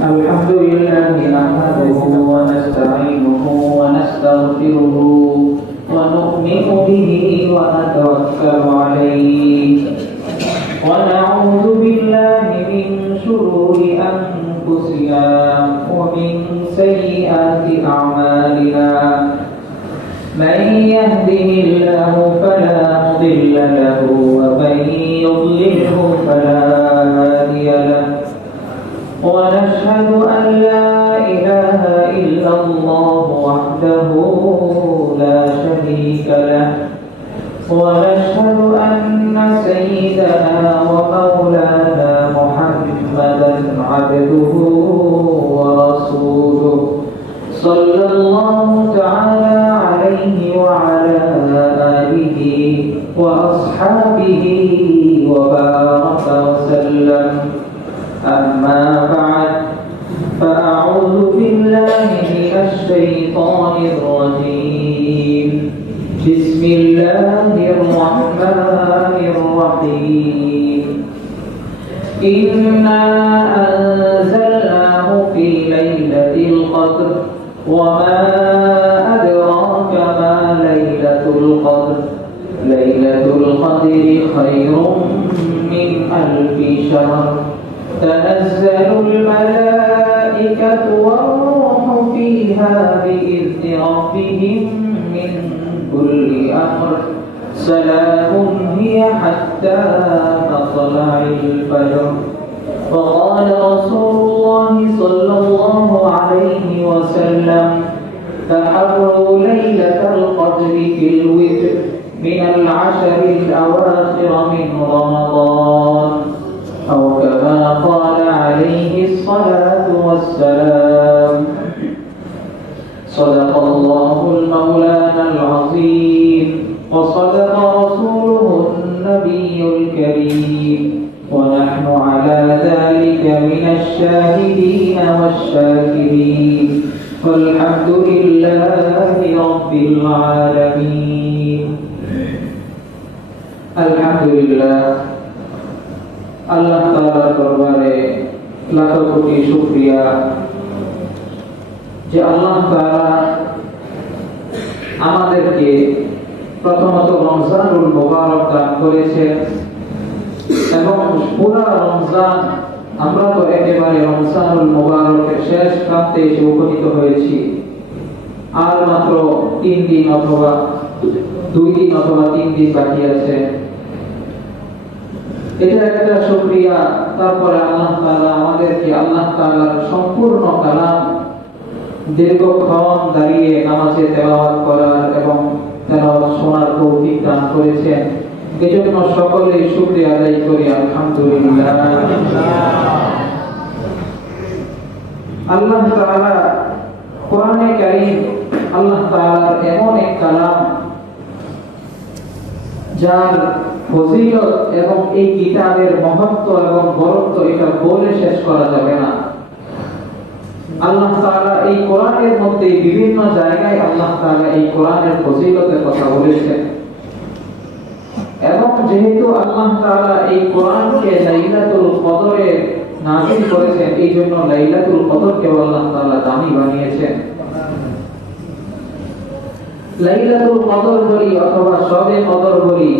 الحمد لله نحمده ونستعينه ونستغفره ونؤمن به ونتوكل عليه ونعوذ بالله من شرور أنفسنا ومن سيئات أعمالنا من يهده الله فلا مضل له ومن يضلله فلا هادي له ونشهد أن لا إله إلا الله وحده لا شريك له ونشهد أن سيدنا ومولانا محمدا عبده ورسوله صلى الله تعالى عليه وعلى آله وأصحابه وبارك وسلم أما بعد فأعوذ بالله من الشيطان الرجيم بسم الله الرحمن الرحيم إنا أنزلناه في ليلة القدر وما أدراك ما ليلة القدر ليلة القدر خير من ألف شهر تنزل الملائكة والروح فيها بإذن ربهم من كل أمر سلام هي حتى مطلع الفجر وقال رسول الله صلى الله عليه وسلم تحروا ليلة القدر في الوتر من العشر الأواخر من رمضان أو كما قال عليه الصلاة والسلام صدق الله المولانا العظيم وصدق رسوله النبي الكريم ونحن على ذلك من الشاهدين والشاكرين والحمد لله رب العالمين الحمد لله আল্লাহ তাআলার দরবারে লাখ কোটি শুকরিয়া যে আল্লাহ তাআলা আমাদেরকে প্রথমত রমজানুল মুবারক দান করেছেন এবং পুরা রমজান আমরা তো একেবারে রমজানুল মুবারকের শেষ প্রান্তে এসে উপনীত হয়েছি আর মাত্র 3 দিন অথবা 2 দিন অথবা 3 দিন বাকি আছে এটা একটা শুকরিয়া তারপরে আল্লাহ তাআলা আমাদেরকে আল্লাহ তাআলার সম্পূর্ণ কালাম দীর্ঘক্ষণ দাঁড়িয়ে নামাজে তেলাওয়াত করার এবং তেলাওয়াত শোনার তৌফিক দান করেছেন এজন্য সকলে শুকরিয়া আদায় করি আলহামদুলিল্লাহ আল্লাহ তাআলা কোরআনে কারীম আল্লাহ তাআলার এমন এক কালাম যার ফজিলত এবং এই কিতাবের মহত্ব এবং বরত্ব এটা বলে শেষ করা যাবে না আল্লাহ তাআলা এই কোরআনের মধ্যে বিভিন্ন জায়গায় আল্লাহ তাআলা এই কোরআনের ফজিলতের কথা বলেছেন এবং যেহেতু আল্লাহ তাআলা এই কোরআনকে লাইলাতুল কদরে নাযিল করেছেন এইজন্য লাইলাতুল কদরকে আল্লাহ তাআলা দামি বানিয়েছেন লাইলাতুল কদর বলি অথবা শবে কদর বলি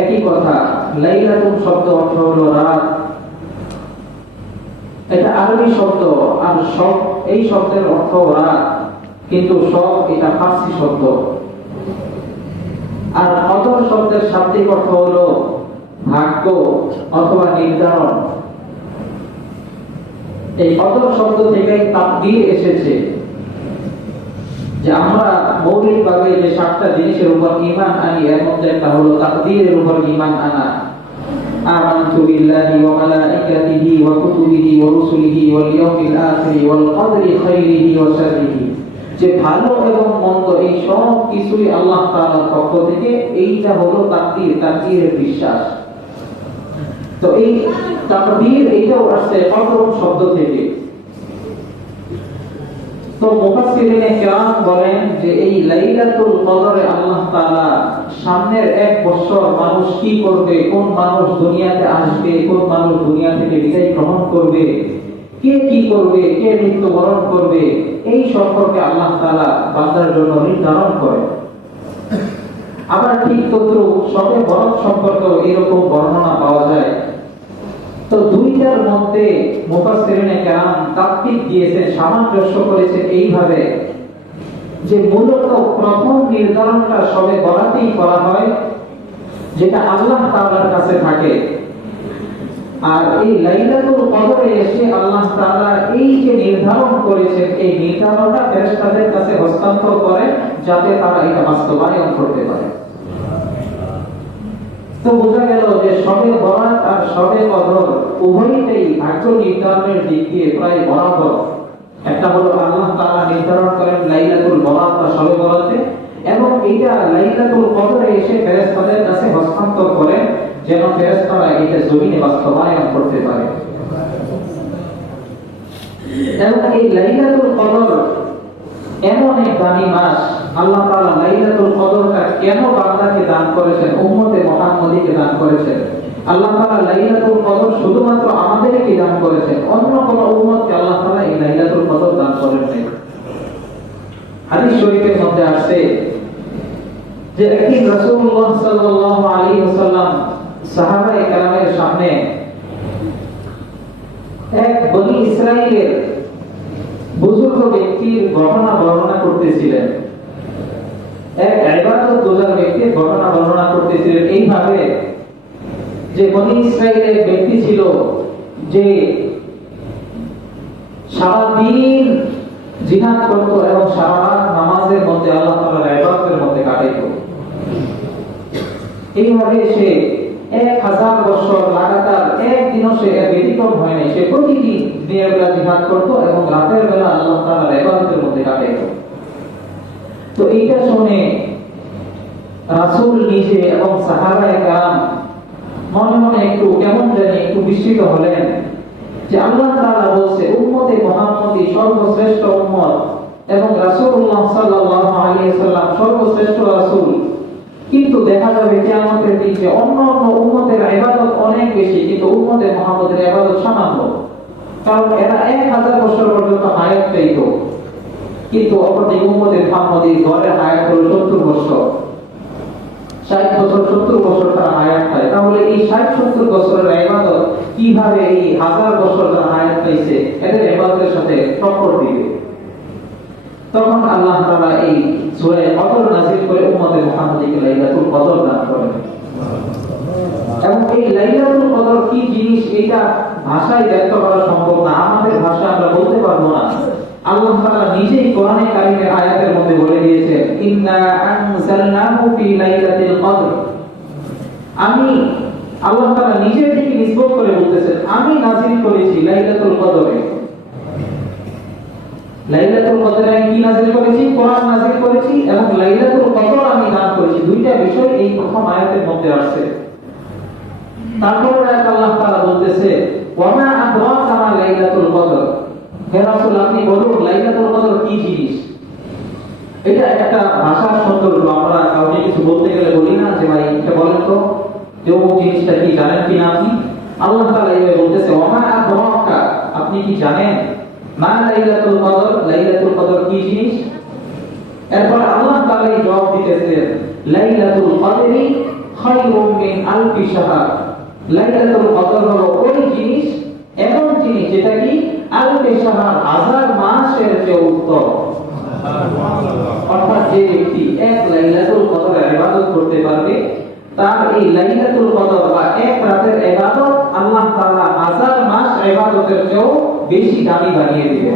একই কথা লাইলাতুল শব্দ অর্থ হলো রাত এটা আরবি শব্দ আর সব এই শব্দের অর্থ রাত কিন্তু সব এটা ফারসি শব্দ আর কদর শব্দের শাব্দিক অর্থ হলো ভাগ্য অথবা নির্ধারণ এই কদর শব্দ থেকে তাকদীর এসেছে যে আমরা মৌলিকভাবে যে 7টা জিনিসের উপর ঈমান আনি এর মধ্যে একটা হলো তাকদীরের উপর ঈমান আনা আমানতু বিল্লাহি ওয়া মালাইকাতিহি ওয়া কুতুবিহি ওয়া রুসুলিহি ওয়াল ইয়াউমিল আখির ওয়াল কদরি খাইরিহি ওয়া শাররিহি যে ভালো এবং মন্দ এই সব কিছুই আল্লাহ তাআলার পক্ষ থেকে এইটা হলো তাকদীর তাকদীরের বিশ্বাস তো এই তাকদীর এইটাও আসছে কদর শব্দ থেকে তো মুফাসসিরিনে কিরাম বলেন যে এই লাইলাতুল কদরে আল্লাহ তাআলা সামনের এক বছর মানুষ কি করবে, কোন মানুষ দুনিয়াতে আসবে, কোন মানুষ দুনিয়া থেকে বিদায় গ্রহণ করবে, কে কি করবে, কে মৃত্যুবরণ করবে, এই সম্পর্কে আল্লাহ তাআলা বান্দার জন্য নির্ধারণ করে। আবার ঠিক তদ্রুপ শবে বরাত সম্পর্কেও এরকম বর্ণনা পাওয়া যায়। তো দুইটার মধ্যে মুফাসসিরিনে কেরাম তাকতিক দিয়েছেন, সামঞ্জস্য করেছেন এইভাবে যে মূলত প্রথম নির্ধারণটা শবে বরাতেই করা হয়, যেটা আল্লাহ তাআলার কাছে থাকে। আর এই লাইলাতুল কদরে এসে আল্লাহ তাআলা এই যে নির্ধারণ করেছেন, এই নির্ধারণটা ফেরেশতাদের কাছে হস্তান্তর করে যাতে তারা এটা বাস্তবায়ন করতে পারে। তো বোঝা গেল যে শবে বরাত আর শবে কদর উভয়টাই ভাগ্য নির্ধারণের দিক দিয়ে প্রায় বরাবর। একটা হলো আল্লাহ তাআলা নির্ধারণ করেন লাইলাতুল বরাত বা শবে বরাতে, এবং এইটা লাইলাতুল কদরে এসে ফেরেশতাদের কাছে হস্তান্তর করেন যেন ফেরেশতারা এটা জমিনে বাস্তবায়ন করতে পারে। এবং এই লাইলাতুল কদর এমন এক দামি মাস, আল্লাহ তাআলা লাইলাতুল কদরটা কেন বান্দাকে দান করেছেন, উম্মতে মুহাম্মদীকে দান করেছেন। আল্লাহ তাআলা লাইলাতুল কদর শুধুমাত্র আমাদেরকে দান করেছেন, অন্য কোন উম্মতকে আল্লাহ তাআলা এই লাইলাতুল কদর দান করেন নাই। হাদিস শরীফের মধ্যে আসছে যে একদিন রাসূলুল্লাহ সাল্লাল্লাহু আলাইহি ওয়াসাল্লাম সাহাবায়ে কেরামের সামনে এক বনী ইসরাইলের বুজুর্গ ব্যক্তির ঘটনা বর্ণনা করতেছিলেন। এক ইবাদত গুজার ব্যক্তির ঘটনা বর্ণনা করতেছিলেন এইভাবে যে বনী ইসরাইলের ব্যক্তি ছিল যে সারাদিন জিহাদ করত এবং সারা রাত নামাজের মধ্যে আল্লাহ তাআলার ইবাদতের মধ্যে কাটাইত। এইভাবে সে 1000 বছর লাগাতার একদিনও সে ব্যতিক্রম হয় নাই। সে প্রতিদিন দিনের বেলা জিহাদ করত এবং রাতের বেলা আল্লাহ তাআলার ইবাদতের মধ্যে কাটাইত। তো এইটা শুনে রাসূল নিজে এবং সাহাবায়ে কেরাম মনে মনে একটু কেমন জানি একটু বিস্মিত হলেন যে আল্লাহ তাআলা বলছে উম্মতে মুহাম্মদী সর্বশ্রেষ্ঠ উম্মত এবং রাসূলুল্লাহ সাল্লাল্লাহু আলাইহি ওয়াসাল্লাম সর্বশ্রেষ্ঠ রাসূল, কিন্তু দেখা যাবে কিয়ামতের দিন যে অন্য উম্মতের ইবাদত অনেক বেশি কিন্তু উম্মতে মুহাম্মদের ইবাদত সামান্য। কারণ এরা 1000 বছর পর্যন্ত হায়াত পেত, কিন্তু অপরদিকে উম্মতে মুহাম্মদী গড়ে হায়াত হলো 70 বছর। 60 বছর 70 বছর তারা হায়াত পায়। তাহলে এই 60-70 বছরের ইবাদত কিভাবে এই 1000 বছর তারা হায়াত পাইছে এদের ইবাদতের সাথে টক্কর দিবে? তখন আল্লাহ তাআলা এই সূরা কদর নাযিল করে উম্মতে মুহাম্মদীকে লাইলাতুল কদর দান করেন। এবং এই লাইলাতুল কদর কি জিনিস এটা ভাষায় ব্যক্ত করা সম্ভব না, আমাদের ভাষায় আমরা বলতে পারবো না। আল্লাহ তাআলা নিজেই কোরআনে কারীমের আয়াতের মধ্যে বলে দিয়েছেন ইন্না আনজালনাহু ফি লাইলাতিল কদর। আমি আল্লাহ তাআলা নিজের দিকে নিসবত করে বলতেছেন আমি নাযিল করেছি লাইলাতুল কদরে। লাইলাতুল কদরে আমি কি নাযিল করেছি? কোরআন নাযিল করেছি এবং লাইলাতুল কদর আমি দান করেছি। দুইটা বিষয় এই প্রথম আয়াতের মধ্যে আছে। তারপর আয়াত আল্লাহ তাআলা বলতেছে ওয়া মা আদরাকা মা লাইলাতুল কদর। হে রাসূল আপনি বলুন লাইলাতুল কদর কি জিনিস? এটা একটা ভাষার সৌন্দর্য। আমরা কাউকে কিছু বলতে গেলে বলি না যে ভাই এটা বলেন তো এই জিনিসটা কি জানেন কি না আপনি? আল্লাহ তাআলা এইভাবে বলতেছে ওয়া মা আদরাকা, আপনি কি জানেন মা লাইলাতুল কদর, লাইলাতুল কদর কি জিনিস? এরপর আল্লাহ তাআলা এই জবাব দিতেছেন লাইলাতুল কদরি খায়রুম মিন আলফি শাহর। লাইলাতুল কদর হলো ওই জিনিস, এমন জিনিস যেটা কি আলফি শাহর 1000 মাসের চেয়ে উত্তম। অর্থাৎ যে ব্যক্তি এক লাইলাতুল কদরের ইবাদত করতে পারবে তার এই লাইলাতুল কদর বা এক রাতের ইবাদত আল্লাহ তাআলা 1000 মাস ইবাদতের চেয়েও বেশি দামি বানিয়ে দিবে।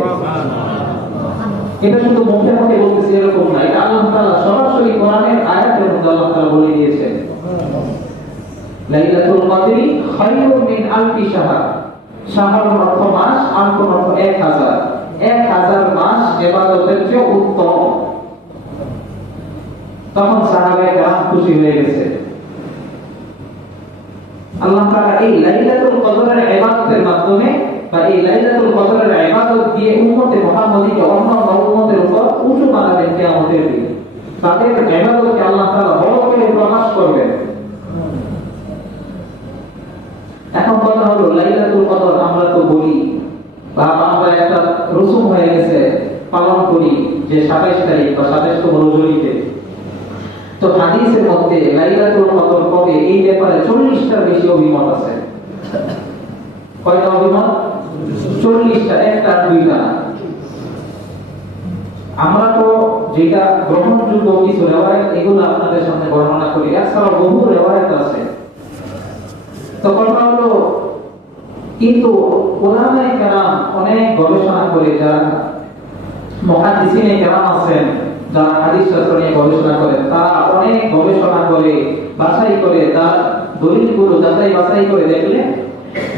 এটা শুধু মুখে মুখে বলতেছি এরকম না, এটা আল্লাহ তাআলা সরাসরি কোরআনের আয়াতের মধ্যে আল্লাহ তাআলা বলে দিয়েছেন লাইলাতুল কদরি খায়রুম মিন আলফি শাহর। শাহর অর্থ মাস, আলফ অর্থ 1000। 1000 মাস ইবাদতের চেয়ে উত্তম। তখন সাহাবায়ে কেরাম খুশি হয়ে গেছে। আল্লাহ তাআলা এই লাইলাতুল কদরের ইবাদতের মাধ্যমে বা এই লাইলাতুল কদরের ইবাদত দিয়ে উম্মতে মুহাম্মদীকে অন্য উম্মতের উপর উঁচু বানাবেন কিয়ামতের দিন। তাদের ইবাদতকে আল্লাহ তাআলা বড় করে প্রকাশ করবেন। এখন কথা হলো লাইলাতুল কদর আমরা তো বলি বা রসুম হয়ে গেছে পালন করি যে 27 তারিখ বা 27তম রজনীতে। তো হাদিসের মধ্যে লাইলাতুল কদর কবে এই ব্যাপারে 40টার বেশি অভিমত আছে। কয়টা অভিমত? 40টা, একটা আর দুইটা না। আমরা তো যেটা গ্রহণযোগ্য কিছু রেওয়ায়েত এগুলো আপনাদের সামনে বর্ণনা করি, এছাড়া বহু রেওয়ায়েত আছে। তো কথা হলো, কিন্তু উলামায়ে কেরাম অনেক গবেষণা করে, যারা মুহাদ্দিসিনে কেরাম আছেন, যারা হাদিস শাস্ত্র নিয়ে গবেষণা করেন, তারা অনেক গবেষণা করে বাছাই করে তার দলিলগুলো যাচাই বাছাই করে দেখলেন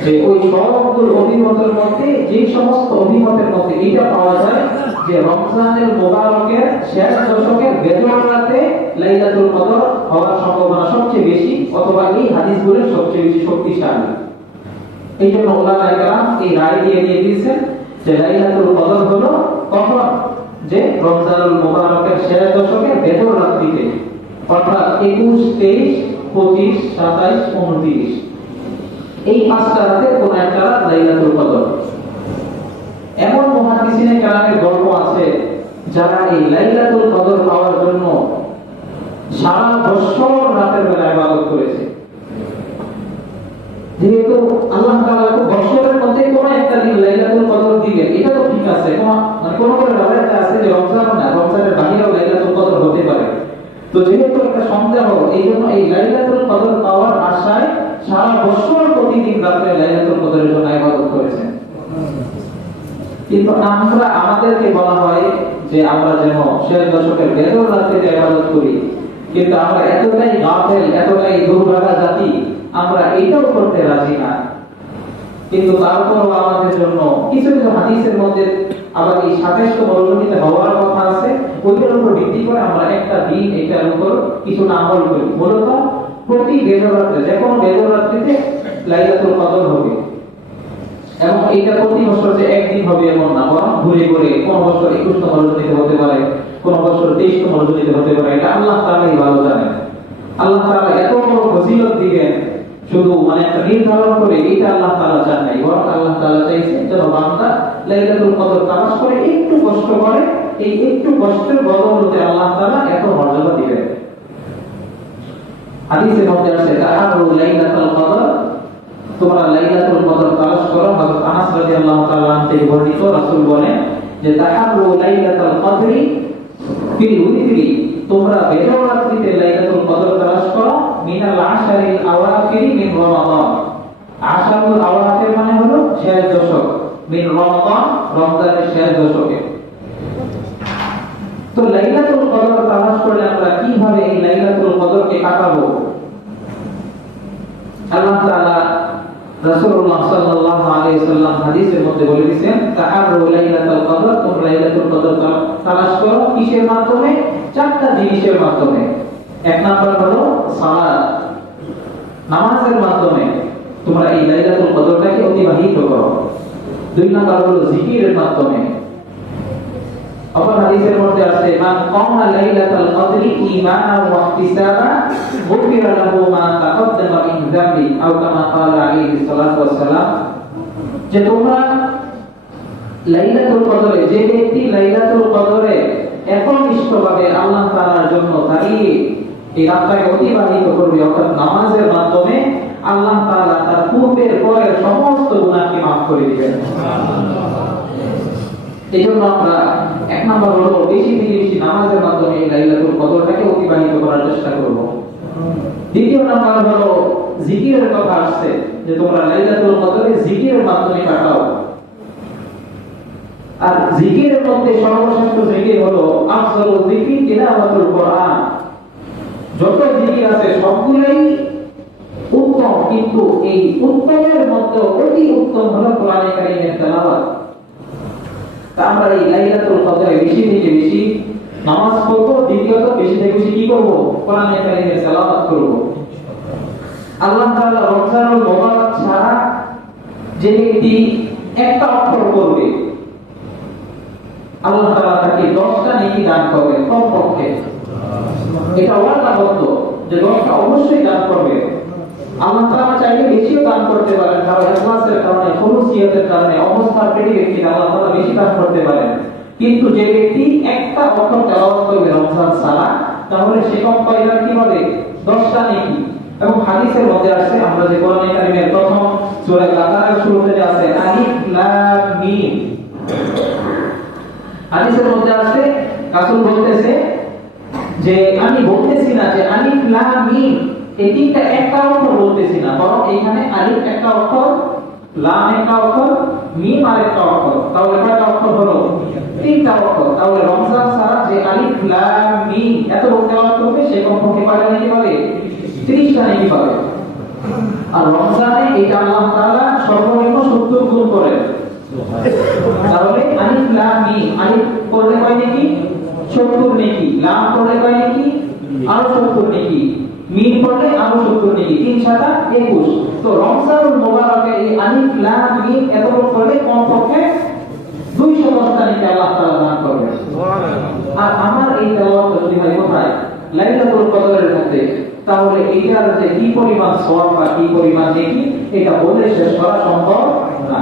যে ওই সবগুলো অভিমতের মধ্যে যে সমস্ত অভিমতের মধ্যে এটা পাওয়া যায় যে রমজানের মোবারকের শেষ দশকের বেজর রাতে লাইলাতুল কদর হওয়ার সম্ভাবনা সবচেয়ে বেশি, অথবা এই হাদিসগুলোর সবচেয়ে বেশি শক্তিশালী। এই জন্য উলামায়ে কেরাম এই রায় দিয়ে দিয়েছেন যে লাইলাতুল কদর হলো কখন? যে রমজানুল মুবারকের শেষ দশকের বেজর রাত্রিতে, অর্থাৎ 21, 23, 25, 27, 29 এই 5টা রাতে কোন একটা রাত লাইলাতুল কদর। এমন মুহাদ্দিসিনে কেরামের গল্প আছে যারা এই লাইলাতুল কদর পাওয়ার জন্য সারা বছর রাতের বেলা ইবাদত করেছে। যেহেতু আল্লাহ তাআলা তো বছরের মধ্যে কোন একটা দিন লাইলাতুল কদর দিবেন, এটা তো ঠিক আছে। কোন রিওয়ায়াত আছে যে রমজানের বাহিরেও লাইলাতুল কদর হতে পারে। তো যেহেতু একটা সন্দেহ, এইজন্য এই লাইলাতুল কদর পাওয়ার আশায় সারা বছর প্রতিদিন রাতে লাইলাতুল কদরের জন্য ইবাদত করেছেন। কিন্তু আমাদেরকে বলা হয় যে আমরা যেন শেষ দশকের বেজর রাতে ইবাদত করি, কিন্তু আমরা এতটাই গাফেল, এতটাই দুর্ভাগা জাতি, আমরা এইটাও করতে রাজি না। কিন্তু তারপরও আমাদের জন্য কিছু কিছু হাদিসের মধ্যে আবার এই 27তম রজনীতে হওয়ার কথা আছে, ওইটার উপর ভিত্তি করে আমরা একটা দিন এটার উপর কিছু আমল করি। মূলত প্রতি বেজর রাতে, যে কোনো বেজর রাত্রিতে লাইলাতুল কদর হবে, এবং এটা প্রতি বছর যে একদিন হবে এমন না, বরং ঘুরে ঘুরে কোন বছর 21তম রজনীতে হতে পারে, কোন বছর 23তম রজনীতে হতে পারে। এটা আল্লাহ তাআলাই ভালো জানেন। আল্লাহ তাআলা এত বড় ফজিলত দিবেন, শুধু একটা নির্ধারণ করে এটা আল্লাহ তাআলা চান নাই, বরং আল্লাহ তাআলা চাইছেন যেন বান্দা লাইলাতুল কদর তালাশ করে একটু কষ্ট করে, এই একটু কষ্টের বদৌলতে আল্লাহ তাআলা এত মর্যাদা দিবেন। হাদিসের মধ্যে আছে তাহারু লাইলাতুল কদর, তোমরা লাইলাতুল কদর তালাশ করো। হযরত আনাস রাদিয়াল্লাহু তাআলা থেকে বর্ণিত, রাসূল বলেন যে তাহারু লাইলাতুল কদরি ফিল উইতরি, তোমরা বেজর রাত্রিতে লাইলাতুল কদর তালাশ করো মিনাল আশারিল আওয়াখিরি মিন রমাদান। আশারুল আওয়াখির মানে হলো শেষ দশক, মিন রমাদান রমজানের শেষ দশকে। তো লাইলাতুল কদর তালাশ করলে আমরা কিভাবে এই লাইলাতুল কদরকে কাটাবো? আল্লাহ তাআলা রাসূলুল্লাহ সাল্লাল্লাহু আলাইহি ওয়াসাল্লাম হাদিসের মধ্যে বলে দিয়েছেন তাহারু লাইলাতুল কদর, তোমরা লাইলাতুল কদর তালাশ করো কিসের মাধ্যমে? 4টা জিনিসের মাধ্যমে। এক নাম্বার হলো সালাত, নামাজের মাধ্যমে তোমরা এই লাইলাতুল কদরটাকে অতিবাহিত করো। 2 নাম্বার হলো জিকিরের মাধ্যমে। আবার হাদিসের মধ্যে আছে মান কামা লাইলাতুল কদরি ঈমানান ওয়া ইহতিসাবান গুফিরা লাহু মা তাকাদ্দামা মিন যামবি আও কামা ক্বালা আলাইহি সাল্লাতু ওয়াস সালাম, যে তোমরা লাইলাতুল কদরে, যে ব্যক্তি লাইলাতুল কদরে একনিষ্ঠভাবে আল্লাহ তাআলার জন্য দাঁড়িয়ে এই রাতটাকে অতিবাহিত করবে, অর্থাৎ নামাজের মাধ্যমে আল্লাহ তাআলা তার পূর্বের পরের সমস্ত গুনাহকে মাফ করে দিবেন। এই জন্য আমরা 1 নাম্বার হলো বেশি থেকে বেশি নামাজের মাধ্যমে এই লাইলাতুল কদরটাকে অতিবাহিত করার চেষ্টা করব। 2 নাম্বার হলো জিকিরের কথা আসছে যে তোমরা লাইলাতুল কদরে জিকিরের মাধ্যমে কাটাও। আর জিকিরের মধ্যে সর্বশ্রেষ্ঠ জিকির হলো আফজালুল যিকরি তিলাওয়াতুল কোরআন। যত জিকির আছে সবগুলাই উত্তম, কিন্তু এই উত্তমের মধ্যে অতি উত্তম হলো কোরআনে কারীমের তেলাওয়াত। তা আমরা এই লাইলাতুল কদরে বেশি থেকে বেশি নামাজ পড়ব, দ্বিতীয়ত বেশি থেকে বেশি কি করব? কোরআনে কারীমের তেলাওয়াত করব। আল্লাহ তাআলা রমজানুল মুবারক ছাড়া যে ব্যক্তি একটা অক্ষর পড়বে, আল্লাহ তাআলা তাকে 10টা নেকি দান করবেন কমপক্ষে। এটা ওয়াদাবদ্ধ যে 10টা অবশ্যই দান করবে। আল্লাহ তাআলা চাইলে বেশিও দান করতে পারেন, কারণ ইখলাসের কারণে, খুলুসিয়াতের কারণে, অবস্থার পেটে ব্যক্তি আল্লাহ তাআলা বেশি দান করতে পারেন। কিন্তু যে ব্যক্তি একটা অক্ষর তেলাওয়াত করবে রমজান ছাড়া, তাহলে সে কম পাইবার কি হবে? 10টা নেকি। এবং হাদিসের মধ্যে আছে, আমরা যে কোরআন কারীমের প্রথম সূরা বাকারার শুরুতে আছে আলিফ লাম মিম, হাদিসের মধ্যে আছে রাসূল বলতেছে যে আমি বলতেছি না যে আলিফ লাম মিম এই তিনটা একটা অক্ষর বলতেছি না, বরং এখানে আলিফ একটা অক্ষর, লাম একটা অক্ষর, মিম আরেকটা অক্ষর। তাহলে কয়টা অক্ষর হলো? তিনটা অক্ষর। তাহলে রমজান ছাড়া যে আলিফ লাম মিম এত তেলাওয়াত করবে সে কমপক্ষে কয়টা নেকি পাবে? 30টা নেকি পাবে। আর রমজানে এটা আল্লাহ তাআলা সর্বনিম্ন 70 গুণ করেন। তাহলে আলিফ লাম মিম, আলিফ পড়লে কয় নেকি? 70 নেকি। লাম পড়লে কয় নেকি? আরো 70 নেকি। মিম পড়লে আরো 70 নেকি। 3 7 21। তো রমজানুল মুবারকে এই আলিফ লাম মিম এত পড়লে কমপক্ষে 210টা নেকি আল্লাহ তাআলা দান করবেন। সুবহানাল্লাহ। আর আমার এই তেলাওয়াত যদি হয় কোথায়? লাইলাতুল কদরের মধ্যে, তাহলে এটার যে কি পরিমাণ সওয়াব বা কি পরিমাণ নেকি এটা বলে শেষ করা সম্ভব না।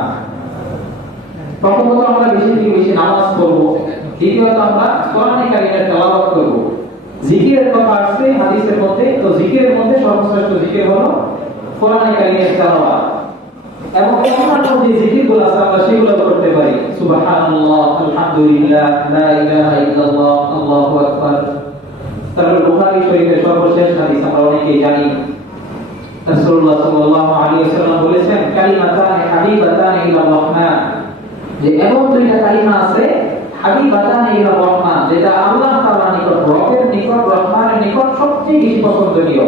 প্রথমত আমরা বেশি থেকে বেশি নামাজ পড়ব, দ্বিতীয়ত আমরা কোরআন কারীমের তেলাওয়াত করব। জিকিরের কথা আছে হাদিসের মধ্যে, তো জিকিরের মধ্যে সর্বশ্রেষ্ঠ জিকির হলো কোরআন কারীমের তেলাওয়াত। এবং অন্যান্য যে জিকিরগুলো আছে আমরা সেগুলো করতে পারি। সুবহানাল্লাহ, আলহামদুলিল্লাহ, লা ইলাহা ইল্লাল্লাহ, আল্লাহু আকবার। তারপর বুখারী শরীফের সর্বশেষ হাদিস আমরা অনেকেই জানি, রাসূলুল্লাহ সাল্লাল্লাহু আলাইহি ওয়াসাল্লাম বলেছেন কালিমাতানি হাবিবাতানি ইলা রাহমান, যে এমন দুইটা কালিমা আছে হাবিবাতানি ইলা রাহমান, যেটা আল্লাহ তাআলার নিকট, রবের নিকট, রহমানের নিকট সবচেয়ে বেশি পছন্দনীয়।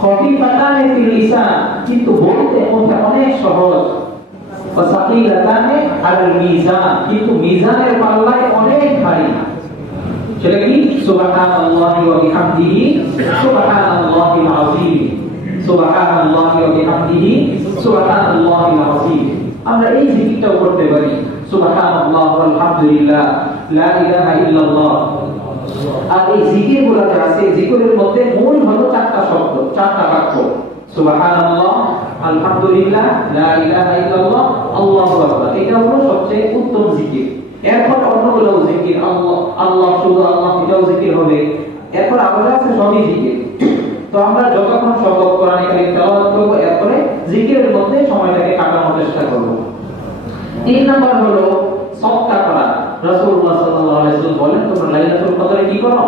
খফিফাতানি ফিল লিসান, কিন্তু বলতে মধ্যে অনেক সহজ। ওয়াসাকিলাতানি আলাল মিজান, কিন্তু মিজানের পাল্লায় অনেক ভারী। সেটা কি? সুবহানাল্লাহি ওয়া বিহামদিহি সুবহানাল্লাহিল আযীম, সুবহানাল্লাহি ওয়া বিহামদিহি সুবহানাল্লাহিল আযীম। আমরা এই জিকিরটাও করতে পারি, সুবহানাল্লাহ আলহামদুলিল্লাহ লা ইলাহা ইল্লাল্লাহ। আর এই জিকিরগুলো যে আছে, জিকিরের মধ্যে মূল হলো 4টা শব্দ, 4টা বাক্য, সুবহানাল্লাহ, আলহামদুলিল্লাহ, লা ইলাহা ইল্লাল্লাহ, আল্লাহু আকবার। এটা হলো সবচেয়ে উত্তম জিকির। এরপর অন্যগুলো জিকির, আল্লাহ আল্লাহ শুধু আল্লাহ, এটাও জিকির হবে। এরপর আবার আছে সবই জিকির। তো আমরা যতক্ষণ সম্ভব কোরআন কারীম তেলাওয়াত করব, এরপরে জিকিরের মধ্যে সময়টাকে কাটানোর চেষ্টা করব। 3 নাম্বার হলো সদকা করা। রাসূলুল্লাহ সাল্লাল্লাহু আলাইহি ওয়াসাল্লাম বলেন তোমরা লাইলাতুল কদরে কি করো?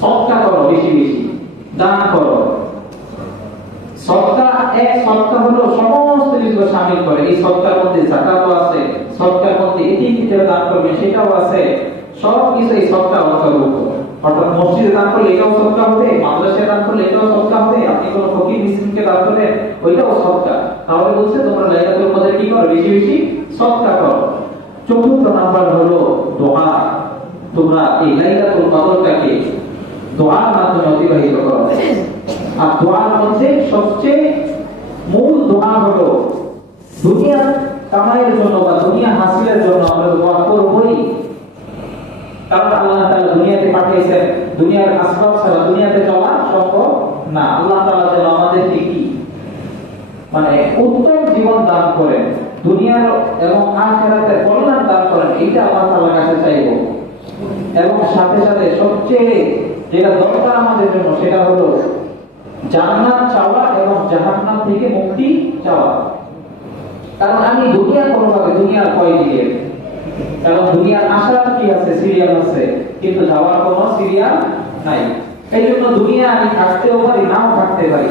সদকা করো, বেশি বেশি দান করো। সদকা, এক সদকা হলো সমস্ত কিছু শামিল করে। এই সদকার মধ্যে যাকাতও আছে, সদকার মধ্যে এতিম ফিতর দান করবে সেটাও আছে, সব কিছু এই সদকা অন্তর্ভুক্ত। অর্থাৎ মসজিদে দান করলে এটাও সদকা হবে, মাদ্রাসায় দান করলে এটাও সদকা হবে, আপনি কোন ফকির মিসকিনকে দান করলেন ওইটাও সদকা। তাহলে বলছে তোমরা লাইলাতুল কদরে কি করো? বেশি বেশি সদকা করো। 4 নাম্বার হলো দোয়া। তোমরা এই লাইলাতুল কদরটাকে দোয়ার মাধ্যমে অতিবাহিত করো। আর দোয়ার মধ্যে সবচেয়ে মূল দোয়া হলো দুনিয়া কামাইয়ের জন্য বা দুনিয়া হাসিলের জন্য আমরা দোয়া করবই। কারণ আল্লাহ তাআলা দুনিয়াতে পাঠিয়েছেন, দুনিয়ার আসবাব ছাড়া দুনিয়াতে চলা সম্ভব না। আল্লাহ তাআলা যেন আমাদেরকে কি মানে উত্তম জীবন দান করেন, দুনিয়ার এবং আখিরাতের কল্যাণ দান করেন, এটা আল্লাহ তাআলার কাছে চাইবো। এবং সাথে সাথে সবচেয়ে যেটা দরকার আমাদের জন্য সেটা হলো জান্নাত চাওয়া এবং জাহান্নাম থেকে মুক্তি চাওয়া। কারণ আমি দুনিয়া কোনোভাবে, দুনিয়ার কয় দিকে, কারণ দুনিয়ার আশা কি আছে, সিরিয়াল আছে, কিন্তু যাওয়ার কোনো সিরিয়াল নাই। এই জন্য দুনিয়া আমি থাকতেও পারি, নাও থাকতে পারি।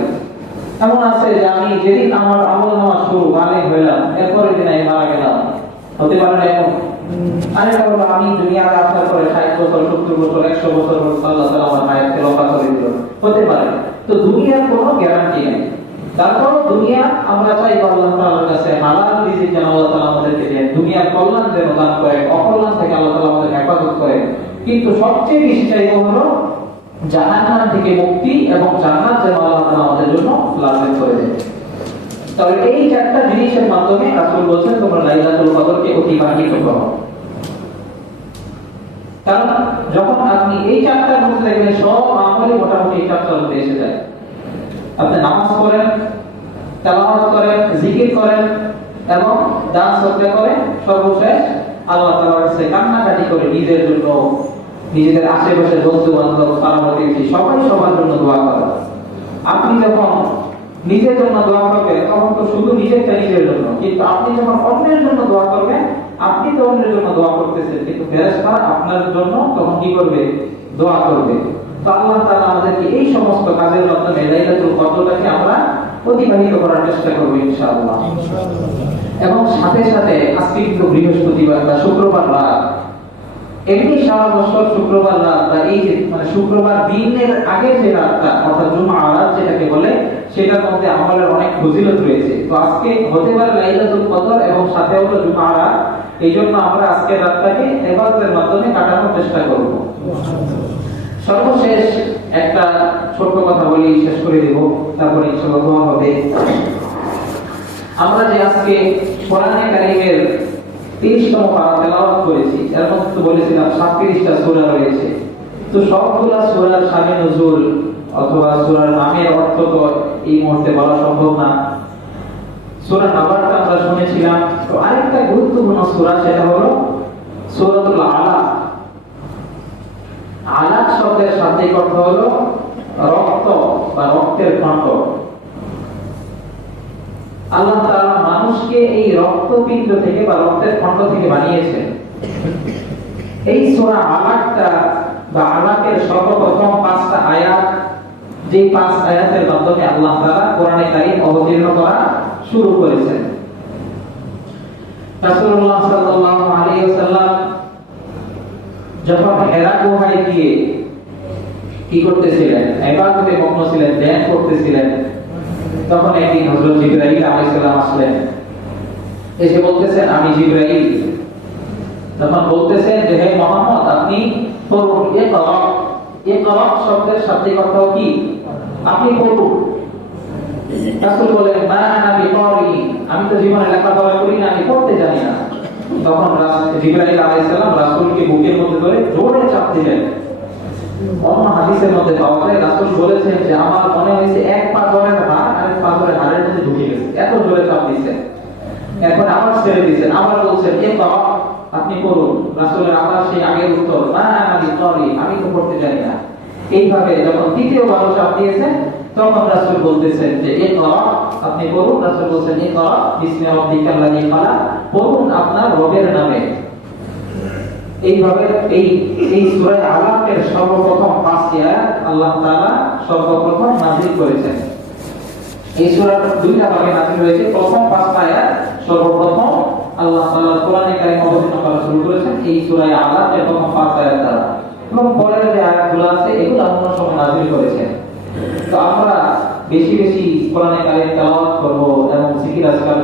এমন আছে যে আমি যেদিন আমার আমল নামা শুরু, বালিগ হইলাম, এরপরের দিন আমি মারা গেলাম, হতে পারে না এমন। আরেকটা হলো আমি দুনিয়ার আসার পরে 60 বছর, 70 বছর, 100 বছর আল্লাহ তাআলা আমার হায়াতকে লম্বা করে দিল, হতে পারে। তো দুনিয়ার কোনো গ্যারান্টি নেই। তারপর দুনিয়া আমরা চাই আল্লাহ তাআলার কাছে হালাল রিজিক যেন আল্লাহ তাআলা আমাদেরকে দেন, দুনিয়ার কল্যাণ যেন দান করেন, অকল্যাণ থেকে আল্লাহ তাআলা আমাদের হেফাজত করেন। কিন্তু সবচেয়ে বেশি চাইবো হলো জাহান্নাম থেকে মুক্তি এবং জান্নাত যেন আল্লাহ তাআলা আমাদের জন্য লাজিম করে দেন। তাহলে এই 4টা জিনিসের মাধ্যমে রাসূল বলেন তোমরা লাইলাতুল কদরকে অতিবাহিত করো। কারণ যখন আপনি এই 4টার মধ্যে দেখবেন সব আমলই মোটামুটি এই 4টার মধ্যে এসে যায়। আপনি নামাজ পড়েন, তেলাওয়াত করেন, জিকির করেন এবং দান সদকা করেন, সর্বশেষ আল্লাহ তাআলার কাছে কান্নাকাটি করে নিজের জন্য, নিজেদের আশেপাশে বন্ধু বান্ধব, পাড়া-প্রতিবেশী সবাই সবার জন্য দোয়া করেন। আপনি যখন নিজের জন্য দোয়া করবেন তখন তো শুধু নিজেরটা নিজের জন্য, কিন্তু আপনি যখন অন্যের জন্য দোয়া করবেন আপনি তো অন্যের জন্য দোয়া করতেছেন, কিন্তু ফেরেশতারা আপনার জন্য তখন কি করবে? দোয়া করবে। তো আল্লাহ তাআলা আমাদেরকে এই সমস্ত কাজের মাধ্যমে লাইলাতুল কদরটাকে আমরা অতিবাহিত করার চেষ্টা করব ইনশাআল্লাহ। এবং সাথে সাথে আজকে কিন্তু বৃহস্পতিবার বা শুক্রবার রাত, এমনি সারা বছর শুক্রবার রাত বা এই যে মানে শুক্রবার দিনের আগে যে রাতটা অর্থাৎ জুমা রাত যেটাকে বলে, সেটার মধ্যে আমলের অনেক ফজিলত রয়েছে। তো আজকে হতে পারে লাইলাতুল কদর এবং সাথে হলো জুমা রাত, এই জন্য আমরা আজকে রাতটাকে ইবাদতের মাধ্যমে কাটানোর চেষ্টা করব। সর্বশেষ একটা ছোট্ট কথা বলি, শেষ করে দেব, তারপরে ইনশাআল্লাহ দোয়া হবে। আমরা যে আজকে কোরআনে কারীমের 30তম পারা তেলাওয়াত করেছি, এর মধ্যে তো বলেছিলাম 37টা সূরা রয়েছে। তো সবগুলা সূরার শানে নুজুল অথবা সূরার নামের অর্থ তো এই মুহূর্তে বলা সম্ভব না। সূরা নাবারটা আমরা শুনেছিলাম। তো আরেকটা গুরুত্বপূর্ণ সূরা, সেটা হলো সূরাতুল আলাক। আলাক শব্দের শাব্দিক অর্থ হলো রক্ত বা রক্তের খণ্ড। আল্লাহ তাআলা মানুষকে এই রক্তপিণ্ড থেকে বা রক্তের খণ্ড থেকে বানিয়েছেন। এই সূরা আলাকটা বা আলাকের সর্বপ্রথম 5টা আয়াত, যে 5 আয়াতের মাধ্যমে আল্লাহ তাআলা কোরআনে কারীম অবতীর্ণ করা শুরু করেছেন। রাসূলুল্লাহ সাল্লাল্লাহু আলাইহি ওয়াসাল্লাম যখন হেরা গুহায় গিয়ে কি করতেছিলেন? ইবাদতে মগ্ন ছিলেন, ধ্যান করতেছিলেন। তখন একদিন হযরত জিবরাইল আলাইহিস সালাম আসলেন, এসে বলতেছেন আমি জিবরাইল। তখন বলতেছেন যে হে মুহাম্মদ আপনি পড়ুন, ইকরা। ইকরা শব্দের শাব্দিক অর্থ কি? আপনি পড়ুন। রাসূল বলেন মা আনা বিকারি, আমি তো জীবনে লেখাপড়া করি না, আমি পড়তে জানি না। তখন জিবরাইল আলাইহিস সালাম রাসূলকে বুকের মধ্যে ধরে জোরে চাপ দিলেন। অন্য হাদিসের মধ্যে পাওয়া যায় রাসূল বলেছেন যে আমার মনে হয়েছে এক পাথরের হাড় আরেক পাথরের হাড়ের মধ্যে ঢুকে গেছে, এত জোরে চাপ দিয়েছেন। এখন আবার ছেড়ে দিয়েছেন, আবার বলছেন ইকরা, আপনি পড়ুন। রাসূলের আবার সেই আগের উত্তর মা আনা বিকারি, আমি তো পড়তে জানি না। এইভাবে যখন তৃতীয়বার চাপ দিয়েছেন তখন রাসূল বলতেছেন যে ইকরা, আপনি পড়ুন। রাসূল বলেছেন ইকরা বিসমি রাব্বিকাল্লাযী খালাক, পড়ুন আপনার রবের নামে। এইভাবে এই সূরা আলাকের সর্বপ্রথম 5টি আয়াত আল্লাহ তাআলা সর্বপ্রথম নাযিল করেছেন। এই সূরার দুইটা ভাগে নাযিল হয়েছে। প্রথম 5টা আয়াত সর্বপ্রথম আল্লাহ তাআলা কোরআনে কারীম অবতীর্ণ করা শুরু করেছেন এই সূরা আলাকের প্রথম 5 আয়াত দ্বারা, এবং পরের যে আয়াতগুলো আছে এগুলো অন্য সময় নাযিল করেছেন। তো আমরা বেশি বেশি কোরআনে কারীম তেলাওয়াত করব এবং জিকির আজকার